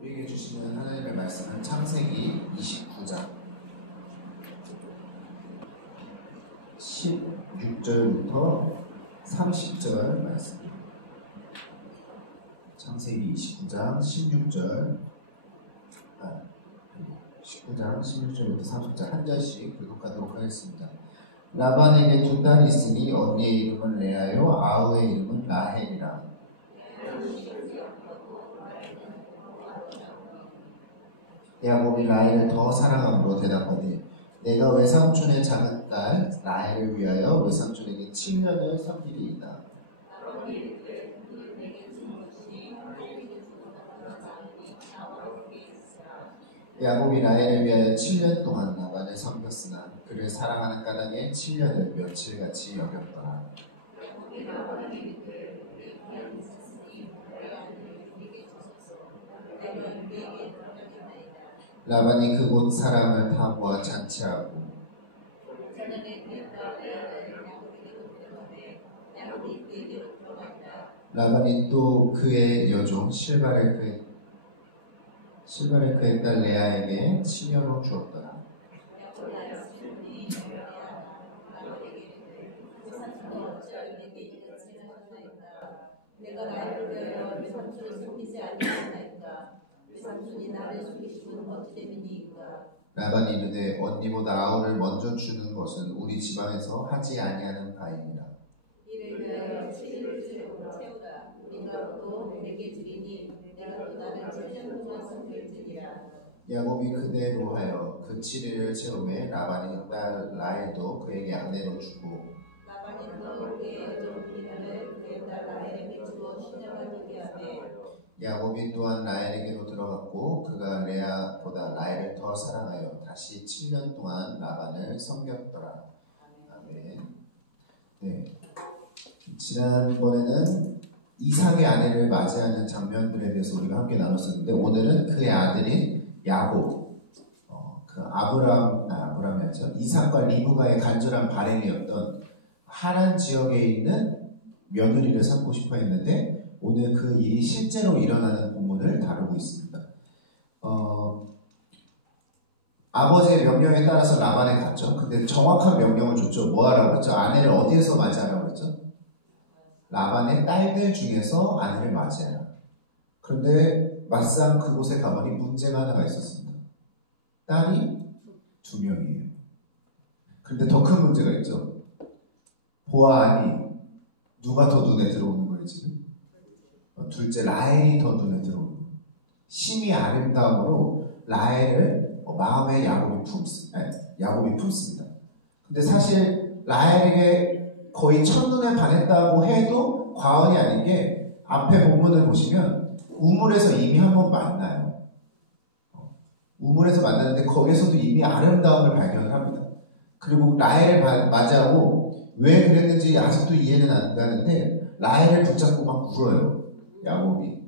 우리에게 주시는 하나님의 말씀은 창세기 29장 16절부터 30절 말씀입니다. 창세기 19장 16절부터 30절 한 절씩 교독하도록 하겠습니다. 라반에게 두 딸이 있으니 언니의 이름은 레아요 아우의 이름은 라헬이라. 야곱이 라헬을 더 사랑함으로 대답하되 내가 외삼촌의 작은 딸 라헬을 위하여 외삼촌에게 7년을 섬기리이다. 야곱이 라헬을 위하여 7년 동안 라반을 섬겼으나 그를 사랑하는 까닭에 7년을 며칠같이 여겼더라. 라반이 그곳 사람을 다 모아 잔치하고 라반이 또 그의 여종 실바를 그의 딸 레아에게 치녀로 주었더라. 내가 나를 위하여 외삼촌을 섬기지 아니하나이까? 외삼촌이 나를 속이시는 어찌 됨이니까? 라반이 이르되 언니보다 아우를 먼저 주는 것은 우리 집안에서 하지 아니하는 바이니라. 이를 위하여 7일을 채우라. 우리가 또 내게 드리니 내가 또 나를 7년 동안 섬길지니라. 야곱이 그대로 하여 그 7일을 채우매 라반이 딸 라헬도 그에게 아내로 주고 라반이 또 그의 여종 비나를 그의 딸 라헬에게 주어 시녀가 되게 하되 야곱이 또한 라헬에게로 들어갔고 그가 레아보다 라헬을 더 사랑하여 다시 7년 동안 라반을 섬겼더라. 아멘. 네. 지난번에는 이삭의 아내를 맞이하는 장면들에 대해서 우리가 함께 나눴었는데 오늘은 그의 아들인 야곱, 그 아브라함이었죠. 이삭과 리브가의 간절한 바람이었던 하란 지역에 있는 며느리를 삼고 싶어 했는데 오늘 그 일이 실제로 일어나는 본문을 다루고 있습니다. 아버지의 명령에 따라서 라반에 갔죠. 근데 정확한 명령을 줬죠. 뭐 하라고 그랬죠? 아내를 어디에서 맞이하라고 그랬죠? 라반의 딸들 중에서 아내를 맞이하라. 그런데 막상 그곳에 가보니 문제가 하나가 있었습니다. 딸이 2명이에요. 그런데 더 큰 문제가 있죠. 보아하니 누가 더 눈에 들어오는 거예요 지금? 둘째 라헬이 더 눈에 들어오는 거예요. 심히 아름다움으로 라헬을 마음에 야곱이 품습니다. 근데 사실 라헬에게 거의 첫눈에 반했다고 해도 과언이 아닌 게 앞에 본문을 보시면 우물에서 이미 한번 만나요. 우물에서 만났는데 거기에서도 이미 아름다움을 발견을 합니다. 그리고 라헬을 맞이하고 왜 그랬는지 아직도 이해는 안 가는데 라헬을 붙잡고 막 울어요. 야곱이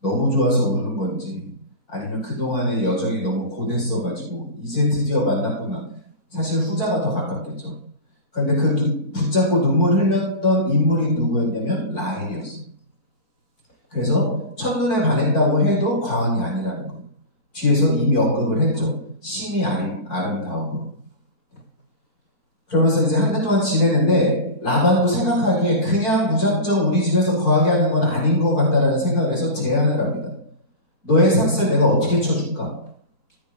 너무 좋아서 우는 건지 아니면 그동안의 여정이 너무 고됐어가지고 이제 드디어 만났구나. 사실 후자가 더 가깝겠죠. 그런데 그 붙잡고 눈물 흘렸던 인물이 누구였냐면 라헬이었어요. 그래서 첫눈에 반했다고 해도 과언이 아니라는 거. 뒤에서 이미 언급을 했죠. 심히 아름다움으로. 그러면서 이제 한 달 동안 지내는데 라반도 생각하기에 그냥 무작정 우리 집에서 거하게 하는 건 아닌 것 같다라는 생각을 해서 제안을 합니다. 너의 삭슬 내가 어떻게 쳐줄까?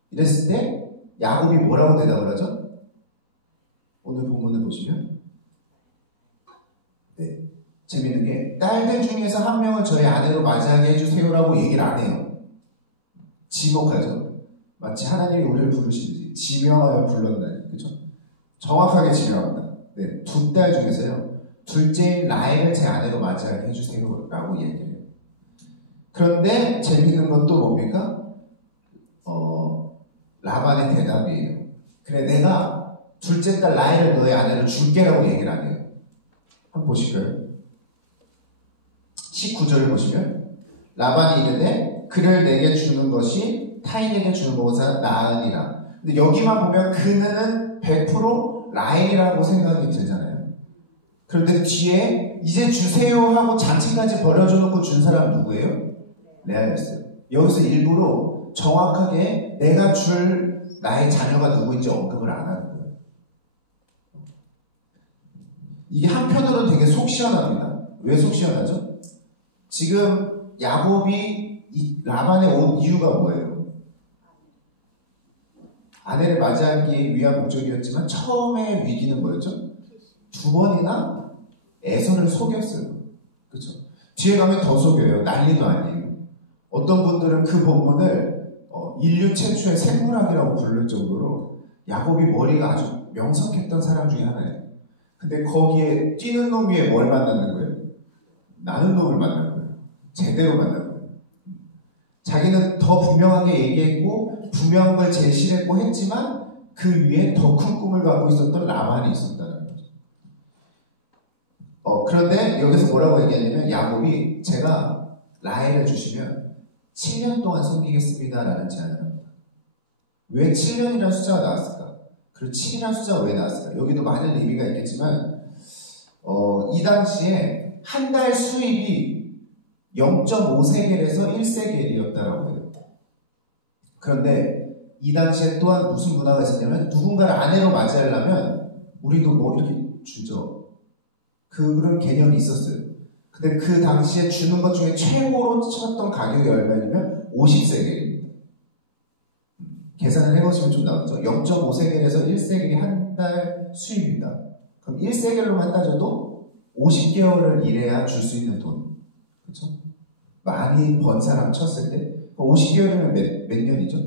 이랬을 때 야곱이 뭐라고 대답을 하죠? 오늘 본문을 보시면 재밌는 게 딸들 중에서 한 명을 저희 아내로 맞이하게 해주세요라고 얘기를 안 해요. 지목하죠. 마치 하나님이 우리를 부르시듯이 지명하여 불렀나요? 그렇죠? 정확하게 지명합니다. 네, 두 딸 중에서요. 둘째인 라헬을 제 아내로 맞이하게 해주세요라고 얘기해요. 그런데 재밌는 건 또 뭡니까? 라반의 대답이에요. 그래 내가 둘째 딸 라헬을 너의 아내로 줄게라고 얘기를 안 해요. 한번 보실까요? 19절을 보시면 라반이 이르되 그를 내게 주는 것이 타인에게 주는 것보다 나으니라. 근데 여기만 보면 그는 100% 라헬이라고 생각이 들잖아요. 그런데 뒤에 이제 주세요 하고 잔치까지 버려줘 놓고 준 사람 누구예요? 레아였어요. 여기서 일부러 정확하게 내가 줄 나의 자녀가 누구인지 언급을 안 하는 거예요. 이게 한편으로는 되게 속 시원합니다. 왜 속 시원하죠? 지금 야곱이 라반에 온 이유가 뭐예요? 아내를 맞이하기 위한 목적이었지만 처음에 위기는 뭐였죠? 2번이나 에서를 속였어요. 그렇죠? 뒤에 가면 더 속여요. 난리도 아니에요. 어떤 분들은 그 본문을 인류 최초의 생물학이라고 부를 정도로 야곱이 머리가 아주 명석했던 사람 중에 하나예요. 근데 거기에 뛰는 놈 위에 뭘 만나는 거예요? 나는 놈을 만나는 거예요. 제대로 만나는 거예요. 자기는 더 분명하게 얘기했고 분명한 걸 제시했고 했지만 그 위에 더 큰 꿈을 갖고 있었던 라반이 있었다는 거죠. 그런데 여기서 뭐라고 얘기하냐면 야곱이 제가 라헬을 주시면 7년 동안 섬기겠습니다 라는 제안을 합니다. 왜 7년이라는 숫자가 나왔을까? 그리고 7이라는 숫자가 왜 나왔을까? 여기도 많은 의미가 있겠지만 이 당시에 한 달 수입이 0.5세겔에서 1세겔이었다라고 해요. 그런데 이 당시에 또한 무슨 문화가 있었냐면 누군가를 아내로 맞이하려면 우리도 뭐 이렇게 주죠. 그런 개념이 있었어요. 근데 그 당시에 주는 것 중에 최고로 쳤던 가격이 얼마냐면 50세겔입니다. 계산을 해보시면 좀 나오죠. 0.5세겔에서 1세겔이 한 달 수입입니다. 그럼 1세겔로만 따져도 50개월을 일해야 줄 수 있는 돈. 그렇죠? 많이 번 사람 쳤을 때 50개월이면 몇 년이죠?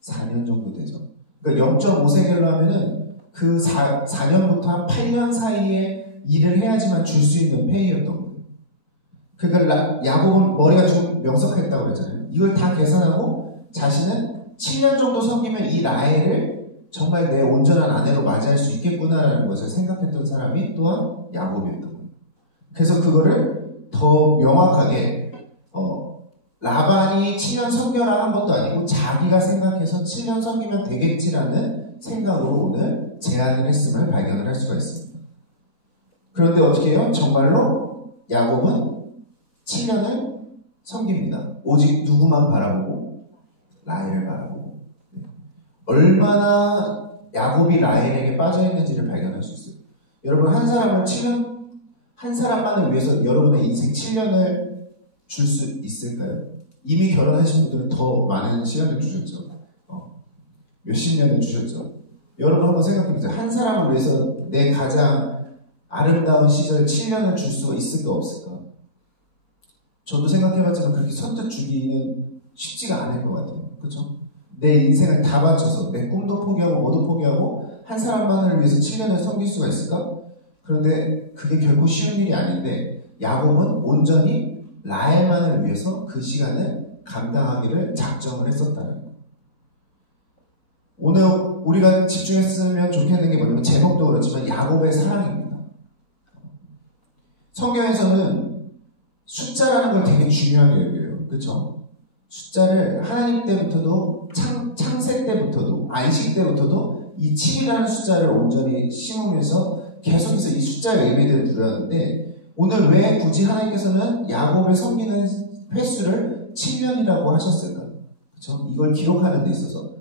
4년 정도 되죠. 그러니까 0.5세겔로 하면은 그 4년부터 한 8년 사이에 일을 해야지만 줄 수 있는 페이였던 거예요. 그러니까 야곱은 머리가 좀 명석했다고 그랬잖아요. 이걸 다 계산하고 자신은 7년 정도 섬기면 이 라헬을 정말 내 온전한 아내로 맞이할 수 있겠구나라는 것을 생각했던 사람이 또한 야곱이었던 거예요. 그래서 그거를 더 명확하게 라반이 7년 섬겨라 한 것도 아니고 자기가 생각해서 7년 섬기면 되겠지라는 생각으로 오늘 제안을 했음을 발견을 할 수가 있습니다. 그런데 어떻게 해요? 정말로 야곱은 7년을 섬깁니다. 오직 누구만 바라보고? 라헬을 바라보고. 얼마나 야곱이 라헬에게 빠져있는지를 발견할 수 있어요. 여러분 한 사람을 7년 한 사람만을 위해서 여러분의 인생 7년을 줄 수 있을까요? 이미 결혼하신 분들은 더 많은 시간을 주셨죠. 몇십 년을 주셨죠. 여러분 한번 생각해보세요. 한 사람을 위해서 내 가장 아름다운 시절 7년을 줄 수가 있을까 없을까? 저도 생각해봤지만 그렇게 선뜻 주기는 쉽지가 않을 것 같아요. 그렇죠? 내 인생을 다 바쳐서 내 꿈도 포기하고 뭐도 포기하고 한 사람만을 위해서 7년을 섬길 수가 있을까? 그런데 그게 결코 쉬운 일이 아닌데 야곱은 온전히 라헬만을 위해서 그 시간을 감당하기를 작정을 했었다는 거예요. 오늘 우리가 집중했으면 좋겠는 게 뭐냐면 제목도 그렇지만 야곱의 사랑입니다. 성경에서는 숫자라는 걸 되게 중요하게 여겨요. 그렇죠? 숫자를 하나님 때부터도 창세 때부터도 안식 때부터도 이 7이라는 숫자를 온전히 심으면서 계속해서 이 숫자의 의미들을 부여하는데 오늘 왜 굳이 하나님께서는 야곱을 섬기는 횟수를 7년이라고 하셨을까? 그렇죠? 이걸 기록하는 데 있어서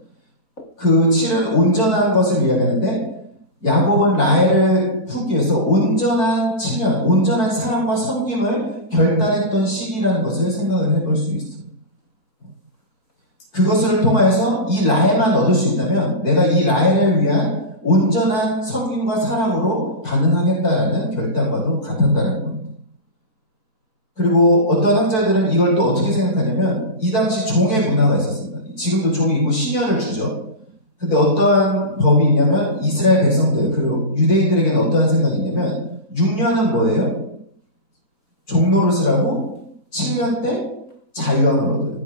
그 7은 온전한 것을 이야기하는데 야곱은 라헬을 품기 위해서 온전한 7년, 온전한 사랑과 섬김을 결단했던 시기라는 것을 생각을 해볼 수 있어요. 그것을 통하여서 이 라헬만 얻을 수 있다면 내가 이 라헬을 위한 온전한 섬김과 사랑으로 반응하겠다라는 결단과도 같았다는 겁니다. 그리고 어떤 학자들은 이걸 또 어떻게 생각하냐면 이 당시 종의 문화가 있었습니다. 지금도 종이 있고 신년을 주죠. 근데 어떠한 법이 있냐면 이스라엘 백성들 그리고 유대인들에게는 어떠한 생각이 있냐면 6년은 뭐예요? 종노릇을 하고 7년 때 자유함을 얻어요.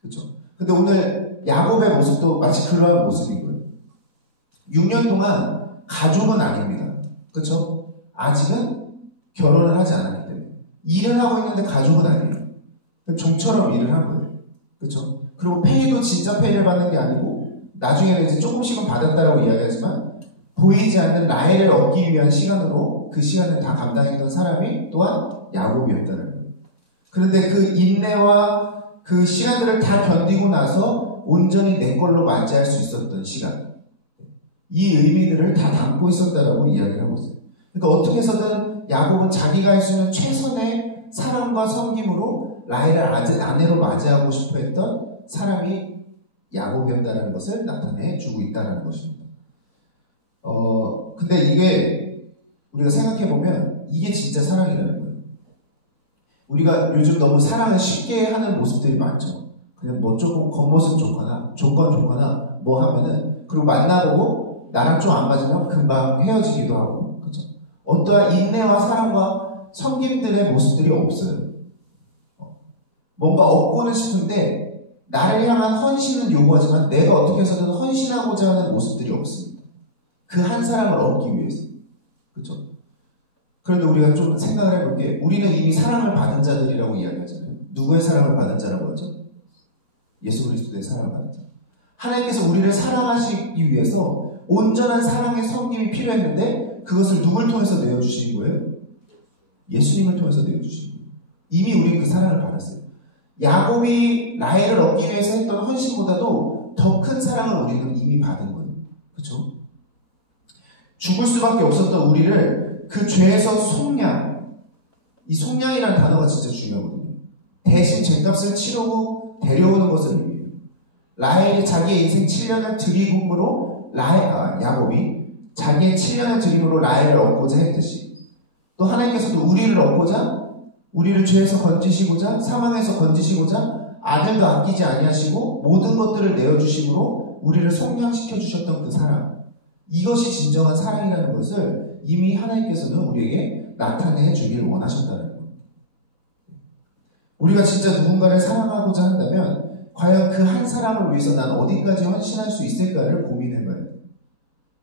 그렇죠? 근데 오늘 야곱의 모습도 마치 그러한 모습인 거예요. 6년 동안 가족은 아닙니다. 그렇죠? 아직은 결혼을 하지 않았기 때문에 일을 하고 있는데 가족은 아니에요. 종처럼 일을 한 거예요. 그렇죠? 그리고 페이도 진짜 페이를 받는 게 아니고 나중에는 이제 조금씩은 받았다라고 이야기하지만 보이지 않는 라헬을 얻기 위한 시간으로 그 시간을 다 감당했던 사람이 또한 야곱이었다는 거예요. 그런데 그 인내와 그 시간들을 다 견디고 나서 온전히 내 걸로 맞이할 수 있었던 시간. 이 의미들을 다 담고 있었다라고 이야기를 하고 있어요. 그러니까 어떻게 해서든 야곱은 자기가 할 수 있는 최선의 사랑과 섬김으로 라헬을 아내로 맞이하고 싶어 했던 사람이 야곱이었다는 것을 나타내 주고 있다는 것입니다. 근데 이게 우리가 생각해보면 이게 진짜 사랑이라는 거예요. 우리가 요즘 너무 사랑을 쉽게 하는 모습들이 많죠. 그냥 뭐 조금 겉모습 좋거나 조건 좋거나 뭐 하면은 그리고 만나보고 나랑 좀 안 맞으면 금방 헤어지기도 하고 그렇죠? 어떠한 인내와 사랑과 섬김들의 모습들이 없어요. 뭔가 얻고는 싶은데 나를 향한 헌신은 요구하지만 내가 어떻게 해서든 헌신하고자 하는 모습들이 없습니다. 그 한 사람을 얻기 위해서. 그렇죠? 그런데 우리가 좀 생각을 해볼게. 우리는 이미 사랑을 받은 자들이라고 이야기하잖아요. 누구의 사랑을 받은 자라고 하죠? 예수 그리스도의 사랑을 받은 자. 하나님께서 우리를 사랑하시기 위해서 온전한 사랑의 섬김이 필요했는데 그것을 누굴 통해서 내어주신 거예요? 예수님을 통해서 내어주신 거예요. 이미 우리는 그 사랑을 받았어요. 야곱이 라헬을 얻기 위해서 했던 헌신보다도 더 큰 사랑을 우리는 이미 받은 거예요. 그렇죠? 죽을 수밖에 없었던 우리를 그 죄에서 속량, 이 속량이라는 단어가 진짜 중요하거든요. 대신 죄값을 치르고 데려오는 것을 의미해요. 라헬이 자기의 인생 7년을 드림으로 야곱이 자기의 7년을 드림으로 라헬을 얻고자 했듯이 또 하나님께서도 우리를 얻고자 우리를 죄에서 건지시고자 사망에서 건지시고자 아들도 아끼지 아니하시고 모든 것들을 내어주심으로 우리를 속량시켜 주셨던 그 사랑, 이것이 진정한 사랑이라는 것을 이미 하나님께서는 우리에게 나타내 주길 원하셨다는 거예요. 우리가 진짜 누군가를 사랑하고자 한다면 과연 그 한 사람을 위해서 난 어디까지 헌신할 수 있을까를 고민해봐야 돼요.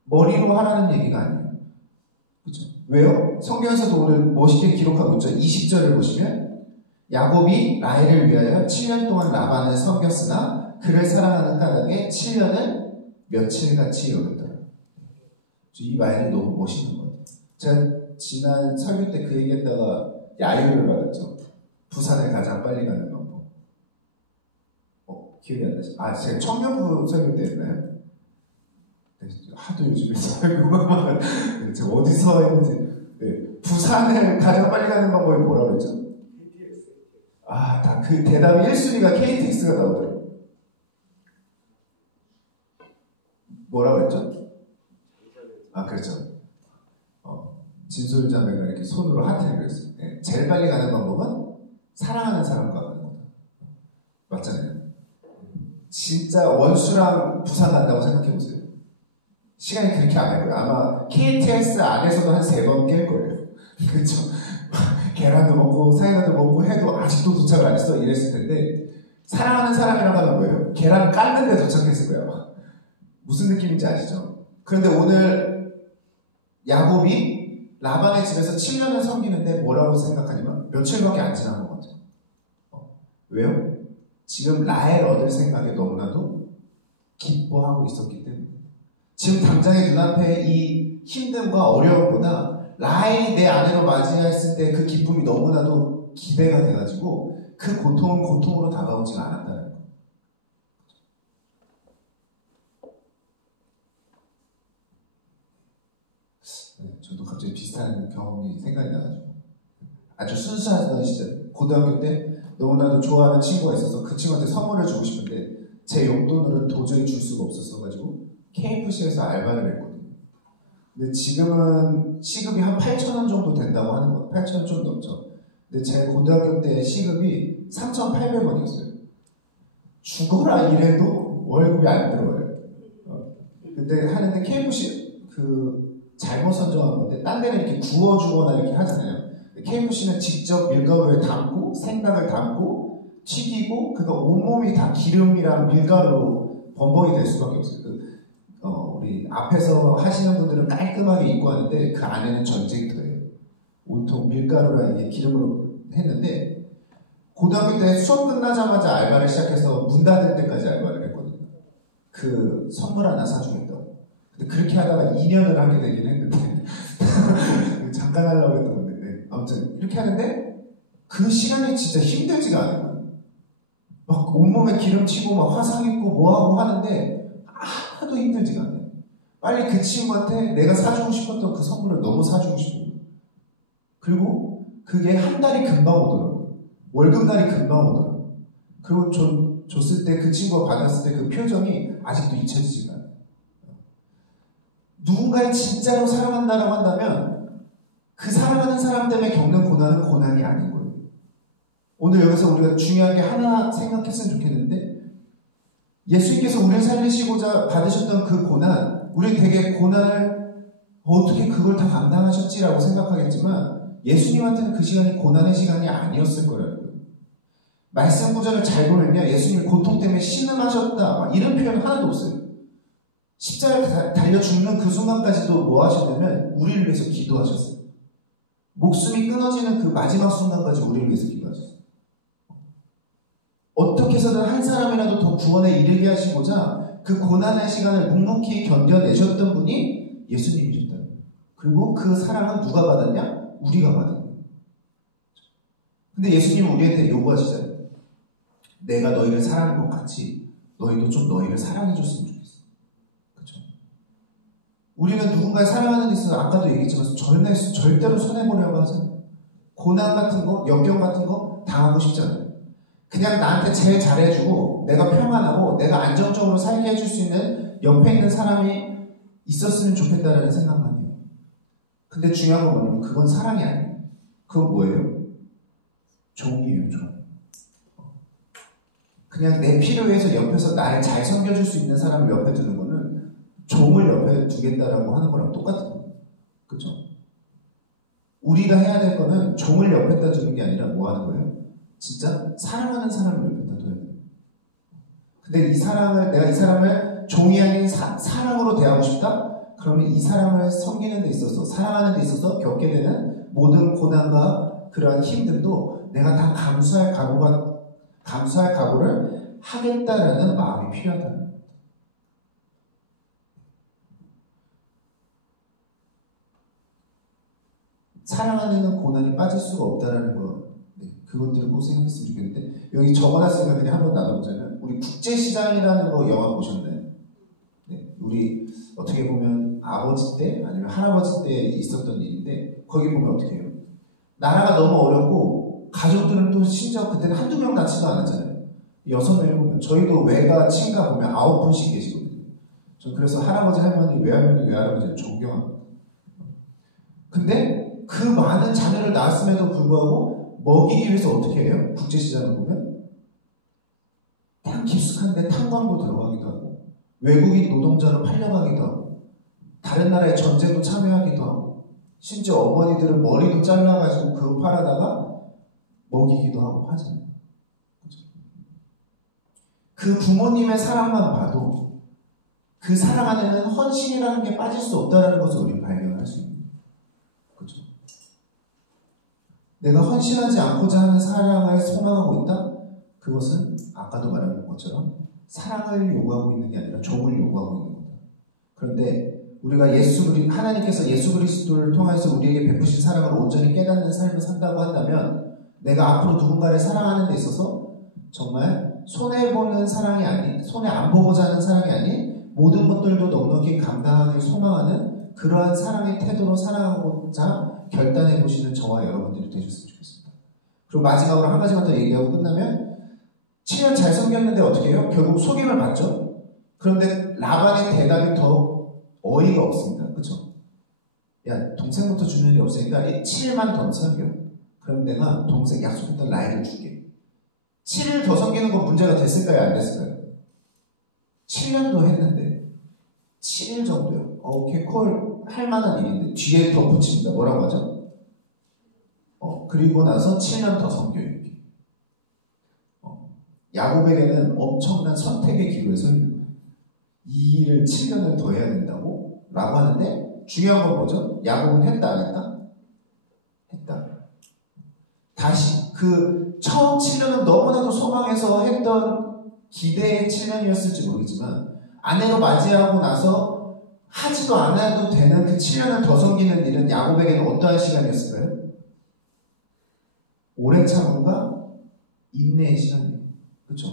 머리로 하라는 얘기가 아니에요. 그렇죠? 왜요? 성경에서도 오늘 멋있게 기록하고 있죠. 20절을 보시면 야곱이 라헬을 위하여 7년 동안 라반을 섬겼으나 그를 사랑하는 까닭에 7년을 며칠같이 여겼더라. 이 말이 너무 멋있는 것 같아요. 제가 지난 설교 때 그 얘기했다가 야유를 받았죠. 부산에 가장 빨리 가는 방법. 기억이 안 나죠? 제가 청년부 설교 때 했나요? 하도 요즘에 설교만 제가 어디서 했는지. 네. 부산을 가장 빨리 가는 방법이 뭐라고 했죠? KTX. 다 그 대답이 1순위가 KTX가 나오더라고요. 뭐라고 했죠? 그렇죠. 진솔자매가 이렇게 손으로 하트를 그렸어요. 네. 제일 빨리 가는 방법은 사랑하는 사람과 가는 거다. 맞잖아요. 진짜 원수랑 부산 간다고 생각해보세요. 시간이 그렇게 안 할 거예요. 아마 KTX 안에서도 한 3번 깰 거예요. 그렇죠? 계란도 먹고 사이다도 먹고 해도 아직도 도착을 안 했어 이랬을 텐데 사랑하는 사람이라고 하는 거예요. 계란 깠는데 도착했을 거예요. 무슨 느낌인지 아시죠? 그런데 오늘 야곱이 라반의 집에서 7년을 섬기는데 뭐라고 생각하냐면 며칠밖에 안 지난 것 같아요. 왜요? 지금 라헬 얻을 생각에 너무나도 기뻐하고 있었기 때문에 지금 당장의 눈앞에 이 힘듦과 어려움보다 라헬이 내 아내로 맞이했을 때 그 기쁨이 너무나도 기대가 돼가지고 그 고통은 고통으로 다가오지 않았다는 거예요. 저도 갑자기 비슷한 경험이 생각이 나가지고 아주 순수하던 시절 고등학교 때 너무나도 좋아하는 친구가 있어서 그 친구한테 선물을 주고 싶은데 제 용돈으로는 도저히 줄 수가 없었어가지고 KFC에서 알바를 했거든요. 근데 지금은 시급이 한 8,000원 정도 된다고 하는 거예요. 8,000원 좀 넘죠. 근데 제 고등학교 때 시급이 3,800원이었어요. 죽어라 이래도 월급이 안 들어와요. 그때 하는데 KFC 잘못 선정한 건데 딴 데는 이렇게 구워주거나 이렇게 하잖아요. KFC는 직접 밀가루에 담고 생닭을 담고 튀기고 그거 온몸이 다 기름이랑 밀가루로 범벅이 될 수밖에 없어요. 우리 앞에서 하시는 분들은 깔끔하게 입고 하는데 그 안에는 전쟁터예요. 온통 밀가루랑 이게 기름으로 했는데 고등학교 때 수업 끝나자마자 알바를 시작해서 문 닫을 때까지 알바를 했거든요. 그 선물 하나 사주겠다고. 근데 그렇게 하다가 2년을 하게 되긴 했는데 잠깐 하려고 했던 건데 아무튼 이렇게 하는데 그 시간이 진짜 힘들지가 않은 거예요. 막 온몸에 기름치고 막 화상 입고 뭐하고 하는데 하나도 힘들지가 않아요. 빨리 그 친구한테 내가 사주고 싶었던 그 선물을 너무 사주고 싶고, 그리고 그게 한 달이 금방 오더라고요. 월급날이 금방 오더라고요. 그리고 줬을 때 그 친구가 받았을 때 그 표정이 아직도 잊혀지지가 않아요. 누군가를 진짜로 사랑한다라고 한다면 그 사랑하는 사람 때문에 겪는 고난은 고난이 아닌 거예요. 오늘 여기서 우리가 중요한 게 하나 생각했으면 좋겠는데, 예수님께서 우리를 살리시고자 받으셨던 그 고난, 우리 되게 고난을 어떻게 그걸 다 감당하셨지라고 생각하겠지만 예수님한테는 그 시간이 고난의 시간이 아니었을 거라는 거예요. 말씀 구절을 잘 보면요, 예수님이 고통 때문에 신음하셨다 이런 표현 하나도 없어요. 십자가에 달려 죽는 그 순간까지도 뭐 하셨냐면 우리를 위해서 기도하셨어요. 목숨이 끊어지는 그 마지막 순간까지 우리를 위해서 기도하셨어요. 어떻게 해서든 한 사람이라도 더 구원에 이르게 하시고자 그 고난의 시간을 묵묵히 견뎌내셨던 분이 예수님이셨다. 그리고 그 사랑은 누가 받았냐? 우리가 받은 거예요. 근데 예수님은 우리한테 요구하시잖아요. 내가 너희를 사랑한 것 같이 너희도 좀 너희를 사랑해줬으면 좋겠어. 그렇죠? 우리는 누군가를 사랑하는 데 있어서 아까도 얘기했지만 절대로 손해보려고 하잖아요. 고난 같은 거, 역경 같은 거 당하고 싶지 않아요. 그냥 나한테 제일 잘해주고 내가 평안하고 내가 안정적으로 살게 해줄 수 있는 옆에 있는 사람이 있었으면 좋겠다라는 생각만 해요. 근데 중요한 건 뭐냐면 그건 사랑이 아니에요. 그건 뭐예요? 종이에요, 종. 그냥 내 필요해서 옆에서 나를 잘 섬겨줄 수 있는 사람을 옆에 두는 거는 종을 옆에 두겠다라고 하는 거랑 똑같은 거예요. 그렇죠? 우리가 해야 될 거는 종을 옆에다 두는 게 아니라 뭐 하는 거예요? 진짜 사랑하는 사람을 옆에다 둬야 돼요. 근데 내가 이 사람을 종이 아닌 사랑으로 대하고 싶다? 그러면 이 사람을 섬기는 데 있어서, 사랑하는 데 있어서 겪게 되는 모든 고난과 그러한 힘들도 내가 다 감수할 각오를 하겠다라는 마음이 필요하다는 겁니다. 사랑하는 데는 고난이 빠질 수가 없다라는 거, 그것들을 꼭 생각했으면 좋겠는데, 여기 적어놨으니까 그냥 한번 나눠보자면, 우리 국제시장이라는 거 영화 보셨나요? 네, 우리 어떻게 보면 아버지 때 아니면 할아버지 때 있었던 일인데, 거기 보면 어떻게 해요? 나라가 너무 어렵고 가족들은 또 심지어 그때는 한두 명 낳지도 않았잖아요. 6명, 7명. 저희도 외가 친가 보면 9분씩 계시거든요. 저 그래서 할아버지, 할머니, 외할머니, 외할아버지를 존경합니다. 근데 그 많은 자녀를 낳았음에도 불구하고 먹이기 위해서 어떻게 해요? 국제시장을 보면 딱 깊숙한데 탄광도 들어가기도 하고 외국인 노동자로 팔려가기도 하고 다른 나라의 전쟁도 참여하기도 하고 심지어 어머니들은 머리도 잘라가지고 그거 팔아다가 먹이기도 하고 하잖아요. 그렇죠? 그 부모님의 사랑만 봐도 그 사랑 안에는 헌신이라는 게 빠질 수 없다는 것을 우리는 발견할 수 있는 거예요. 그렇죠? 내가 헌신하지 않고자 하는 사랑을 소망하고 있다? 그것은 아까도 말한 것처럼 사랑을 요구하고 있는 게 아니라 종을 요구하고 있는 거다. 그런데 우리가 하나님께서 예수 그리스도를 통해서 우리에게 베푸신 사랑을 온전히 깨닫는 삶을 산다고 한다면 내가 앞으로 누군가를 사랑하는 데 있어서 정말 손해보는 사랑이 아닌, 손해 안 보고자 하는 사랑이 아닌 모든 것들도 넉넉히 감당하길 소망하는 그러한 사랑의 태도로 살아가고자 결단해 보시는 저와 여러분들이 되셨으면 좋겠습니다. 그리고 마지막으로 한 가지만 더 얘기하고 끝나면 7년 잘 섬겼는데 어떻게 해요? 결국 속임을 받죠. 그런데 라반의 대답이 더 어이가 없습니다. 그렇죠? 야, 동생부터 주는 일이 없으니까 7일만 더 섬겨. 그럼 내가 동생 약속했던 나이를 줄게. 7일 더 섬기는 건 문제가 됐을까요? 안 됐을까요? 7년도 했는데 7일 정도요. 오케이, 콜 할 만한 일인데 뒤에 덧붙입니다. 뭐라고 하죠? 그리고 나서 7년 더 섬겨 이렇게. 야곱에게는 엄청난 선택의 기로에 서 있는 거예요. 이 일을 7년을 더 해야 된다고? 라고 하는데 중요한 건 뭐죠? 야곱은 했다 안 했다? 했다. 다시 그 처음 7년은 너무나도 소망해서 했던 기대의 7년이었을지 모르겠지만 아내로 맞이하고 나서 하지도 않아도 되는 그 7년을 더 섬기는 일은 야곱에게는 어떠한 시간이었을까요? 오래 참음과 인내의 시간이에요. 그렇죠?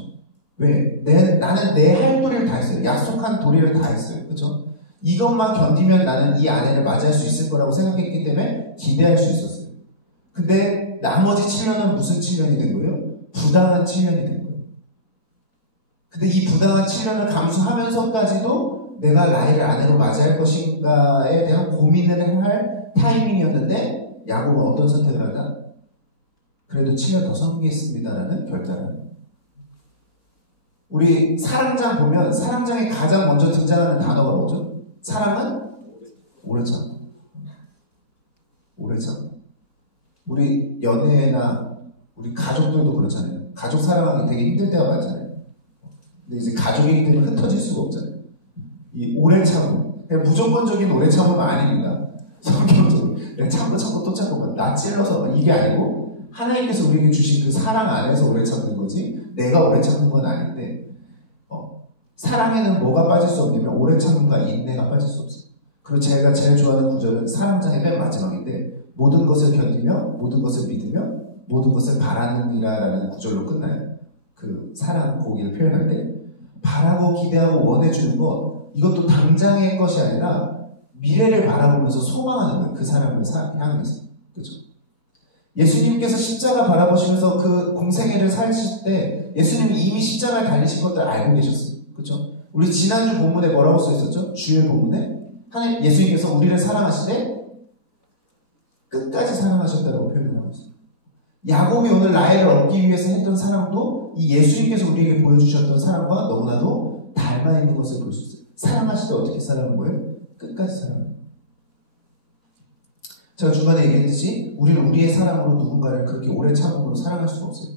왜? 나는 내 할 도리를 다 했어요. 약속한 도리를 다 했어요. 그죠? 이것만 견디면 나는 이 아내를 맞이할 수 있을 거라고 생각했기 때문에 기대할 수 있었어요. 근데 나머지 7년은 무슨 7년이 된 거예요? 부당한 7년이 된 거예요. 근데 이 부당한 7년을 감수하면서까지도 내가 라헬을 아내로 맞이할 것인가에 대한 고민을 할 타이밍이었는데 야곱은 어떤 선택을 하나? 그래도 7년 더 섬기겠습니다라는 결단을 합니다. 우리 사랑장 보면 사랑장에 가장 먼저 등장하는 단어가 뭐죠? 사랑은 오래 참고. 오래 참고. 우리 연애나 우리 가족들도 그렇잖아요. 가족 사랑하기 되게 힘들 때가 많잖아요. 근데 이제 가족이기 때문에 흩어질 수가 없잖아요. 이 오래 참고. 그냥 무조건적인 오래 참음은 아닙니다. 성경적으로. 그냥 참고 또 참고 나 찔러서 이게 아니고 하나님께서 우리에게 주신 그 사랑 안에서 오래 참는 거지 내가 오래 참는 건 아닌데 사랑에는 뭐가 빠질 수 없냐면 오래 참음과 인내가 빠질 수 없어요. 그리고 제가 제일 좋아하는 구절은 사랑장의 맨 마지막인데 모든 것을 견디며 모든 것을 믿으며 모든 것을 바라느니라 라는 구절로 끝나요. 그 사랑 고기를 표현할 때 바라고 기대하고 원해주는 것 이것도 당장의 것이 아니라 미래를 바라보면서 소망하는 거예요. 그 사람을 향해서. 그렇죠? 예수님께서 십자가 바라보시면서 그 공생애를 사실 때 예수님이 이미 십자가에 달리신 것들 알고 계셨어요. 그렇죠? 우리 지난주 본문에 뭐라고 써있었죠? 주일 본문에 하나님 예수님께서 우리를 사랑하시되 끝까지 사랑하셨다고 표현하고 있어요. 야곱이 오늘 라헬을 얻기 위해서 했던 사랑도 이 예수님께서 우리에게 보여주셨던 사랑과 너무나도 닮아 있는 것을 볼 수 있어요. 사랑하시되 어떻게 사랑하는 거예요? 끝까지 사랑하는 거예요. 제가 중간에 얘기했듯이 우리는 우리의 사랑으로 누군가를 그렇게 오래 참음으로 사랑할 수가 없어요.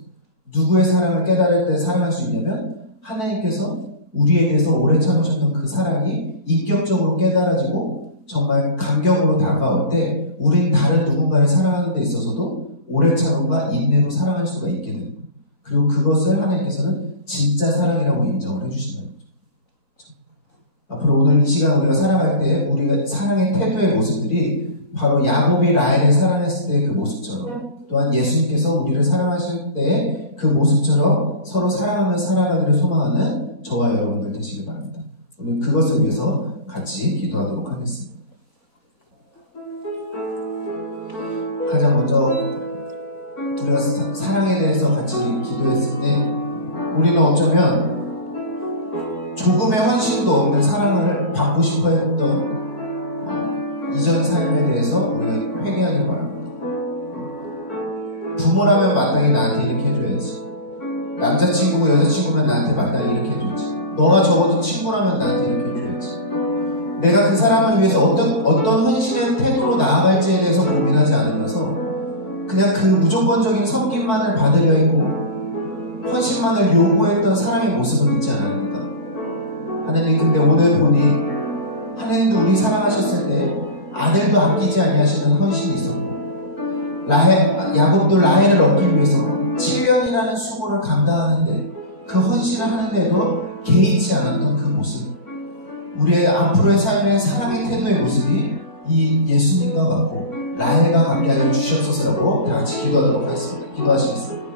누구의 사랑을 깨달을 때 사랑할 수 있냐면 하나님께서 우리에 대해서 오래 참으셨던 그 사랑이 인격적으로 깨달아지고 정말 감격으로 다가올 때 우린 다른 누군가를 사랑하는 데 있어서도 오래 참음과 인내로 사랑할 수가 있게 되는 거예요. 그리고 그것을 하나님께서는 진짜 사랑이라고 인정을 해주신다는 거죠. 그렇죠? 앞으로 오늘 이 시간 우리가 살아갈 때 우리가 사랑의 태도의 모습들이 바로 야곱이 라헬을 사랑했을 때의 그 모습처럼 또한 예수님께서 우리를 사랑하실 때의 그 모습처럼 서로 사랑하며 살아가기를 소망하는 저와 여러분들 되시길 바랍니다. 오늘 그것을 위해서 같이 기도하도록 하겠습니다. 가장 먼저 우리가 사랑에 대해서 같이 기도했을 때 우리는 어쩌면 조금의 헌신도 없는 사랑을 받고 싶어 했던 이전 삶에 대해서 우리가 회개하길 바랍니다. 부모라면 마땅히 나한테 이렇게 해줘야지. 남자친구고 여자친구면 나한테 마땅히 이렇게 해줘야지. 너가 적어도 친구라면 나한테 이렇게 해줘야지. 내가 그 사람을 위해서 어떤 헌신의 태도로 나아갈지에 대해서 고민하지 않으면서 그냥 그 무조건적인 섬김만을 받으려 했고 헌신만을 요구했던 사랑의 모습은 있지 않았습니까? 하나님 근데 오늘 보니 하나님도 우리 사랑하셨을 때 아들도 아끼지 아니하시는 헌신이 있었고 야곱도 라헬을 얻기 위해서 7년이라는 수고를 감당하는데 그 헌신을 하는데도 개의치 않았던 그 모습 우리의 앞으로의 삶의 사랑의 태도의 모습이 이 예수님과 같고 라헬과 같게 하여 주시옵소서라고 다 같이 기도하도록 하겠습니다. 기도하시겠습니다.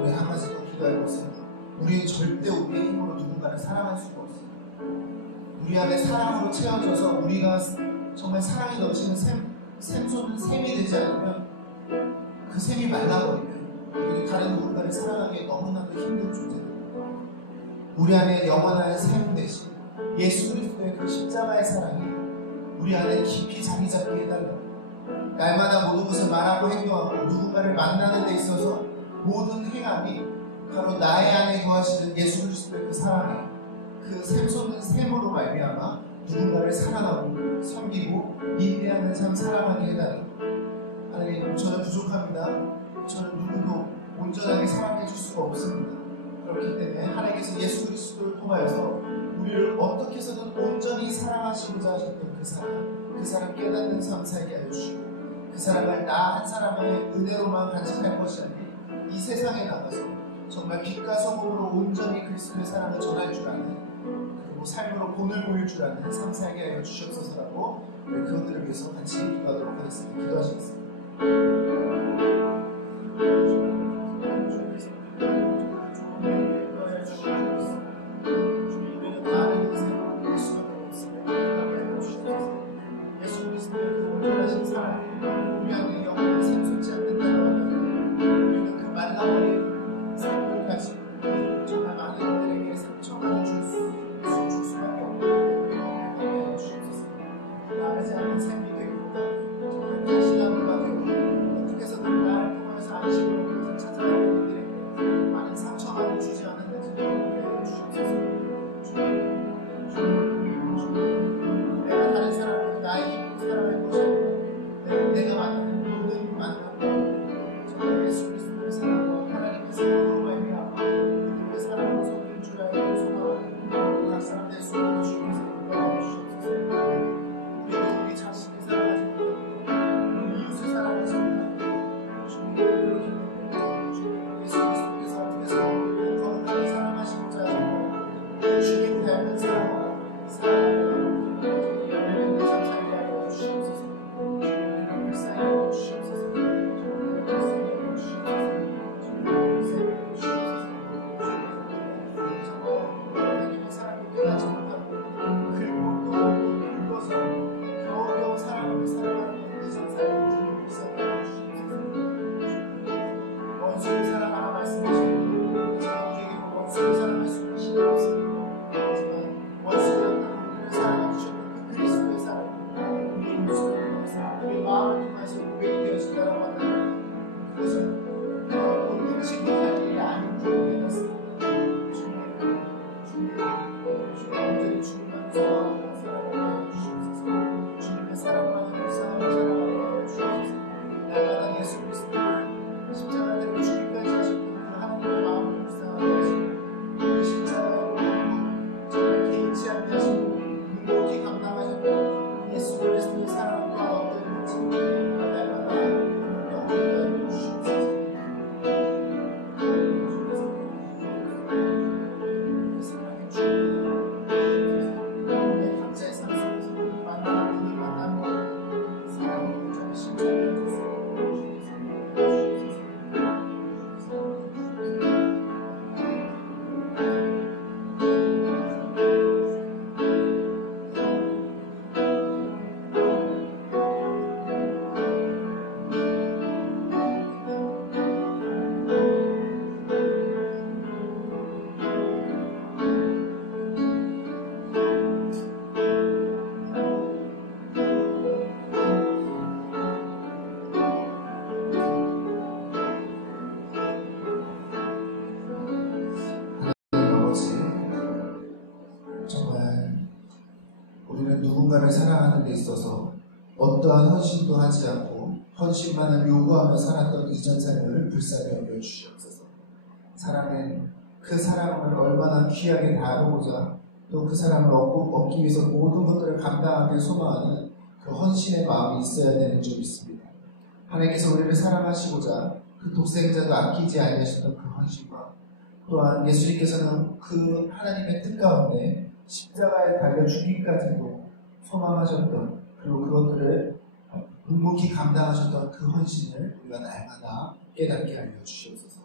우리 한 가지 더 기도할 것은 우리는 절대 우리의 힘으로 누군가를 사랑할 수가 없어요. 우리 안에 사랑으로 채워져서 우리가 정말 사랑이 넘치는 샘솟는 샘이 되지 않으면 그 샘이 말라버리면 우리는 다른 누군가를 사랑하기에 너무나도 힘든 존재입니다. 우리 안에 영원한 샘 대신 예수 그리스도의 그 십자가의 사랑이 우리 안에 깊이 자리 잡게 해달라고. 날마다 모든 것을 말하고 행동하고 누군가를 만나는 데 있어서 모든 행함이 바로 나의 안에 거하시는 예수 그리스도의 그 사랑에 그 샘솟는 샘으로 말미암아 누군가를 사랑하고 섬기고 인내하는 삶 살아가게 해달라고. 하나님, 저는 부족합니다. 저는 누구도 온전하게 사랑해 줄 수가 없습니다. 그렇기 때문에 하나님께서 예수 그리스도를 통하여서 우리를 어떻게 해서든 온전히 사랑하시고자 하셨던 그 사랑 깨닫는 삶 살게 하여 주시고, 그 사랑을 나 한 사람의 은혜로만 간직할 것이 아닌 이 세상에 나가서 정말 빛과 소금으로 온전히 그리스도의 사랑을 전할 줄 아는, 그리고 삶으로 본을 보일 줄 아는 삶 살게 하여 주시옵소서라고 우리 그분들을 위해서 같이 기도하도록 하겠습니다. 기도하시겠습니다. 누군가를 사랑하는 데 있어서 어떠한 헌신도 하지 않고 헌신만을 요구하며 살았던 이전 삶을 불쌍히 여겨 주시옵소서. 사랑은 그 사람을 얼마나 귀하게 다루고자 또 그 사람을 얻기 위해서 모든 것들을 감당하길 소망하는 그 헌신의 마음이 있어야 되는 줄 믿습니다. 하나님께서 우리를 사랑하시고자 그 독생자도 아끼지 아니하셨던 그 헌신과 또한 예수님께서는 그 하나님의 뜻 가운데 십자가에 달려 죽기까지도 소망하셨던, 그리고 그것들을 묵묵히 감당하셨던 그 헌신을 우리가 날마다 깨닫게 알려 주시옵소서.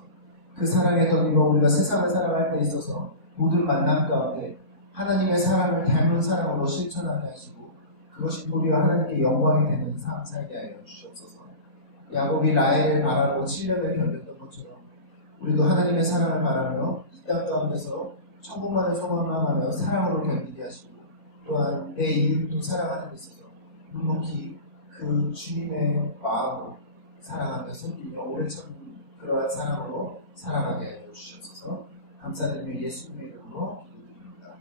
그 사랑에 덧입어 우리가 세상을 살아갈 때 있어서 모든 만남 가운데 하나님의 사랑을 닮은 사랑으로 실천하게 하시고 그것이 도리어 하나님께 영광이 되는 삶 살게 하여 주시옵소서. 야곱이 라헬을 바라고 7년을 견뎠던 것처럼 우리도 하나님의 사랑을 바라며 이 땅 가운데서 천국만을 소망하며 사랑으로 견디게 하시고 또한 내 이웃도 사랑하는 데 있어서 묵묵히 그 주님의 마음으로 사랑하며 섬기며 오래 참는 그러한 사랑으로 살아가게 하여 주시옵소서. 감사드리며 예수님의 이름으로 기도드립니다.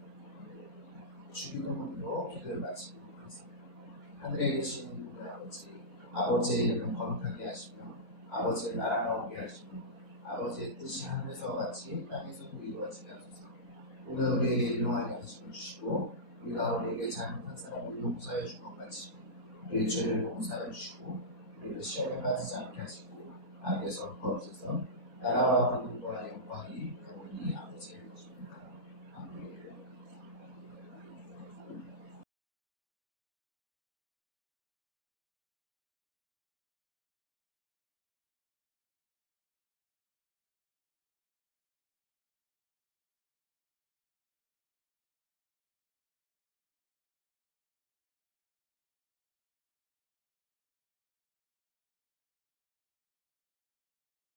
주기도문으로 기도를 마치고 있습니다. 하늘에 계신 우리 아버지, 아버지의 이름을 거룩하게 하시며 아버지의 나라가 오게 하시고 아버지의 뜻이 하늘에서 같이 땅에서도 이루어지게 하소서. 오늘 우리에게 일용할 양식을 주시고 우리가 우리에게 잘못한 사람을 용서해 준 것 같이 우리의 죄를 용서해 주시고 우리를 시험에 빠지지 않게 하시고 악에서 구하옵소서. 나라와 권능과 영광이